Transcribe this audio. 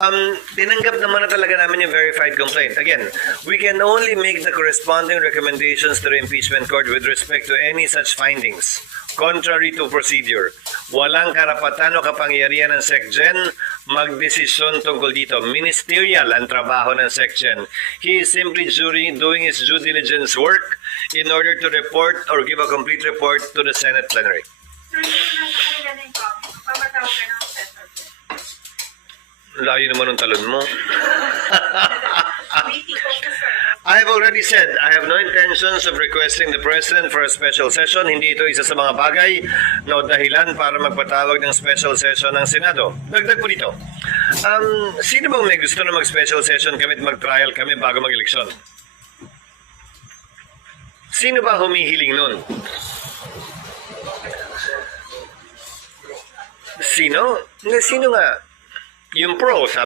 Tinanggap naman na talaga namin yung verified complaint. Again, we can only make the corresponding recommendations to the impeachment court with respect to any such findings. Contrary to procedure, walang karapatan o kapangyarihan ng SecGen magdesisyon tungkol dito. Ministerial ang trabaho ng SecGen. He is simply doing his due diligence work in order to report or give a complete report to the Senate plenary. Sir, nasa kanila na yung copy. Pamatawag ka ng assessor. Layo naman ng talon mo. Waiting ko po, sir. I have already said, I have no intentions of requesting the President for a special session. Hindi ito isa sa mga bagay na dahilan para magpatawag ng special session ng Senado. Dagdag po dito. Sino bang may gusto na mag-special session kami at mag-trial kami bago mag-eleksyon? Sino ba humihiling nun? Sino? Sino nga? Yung pro,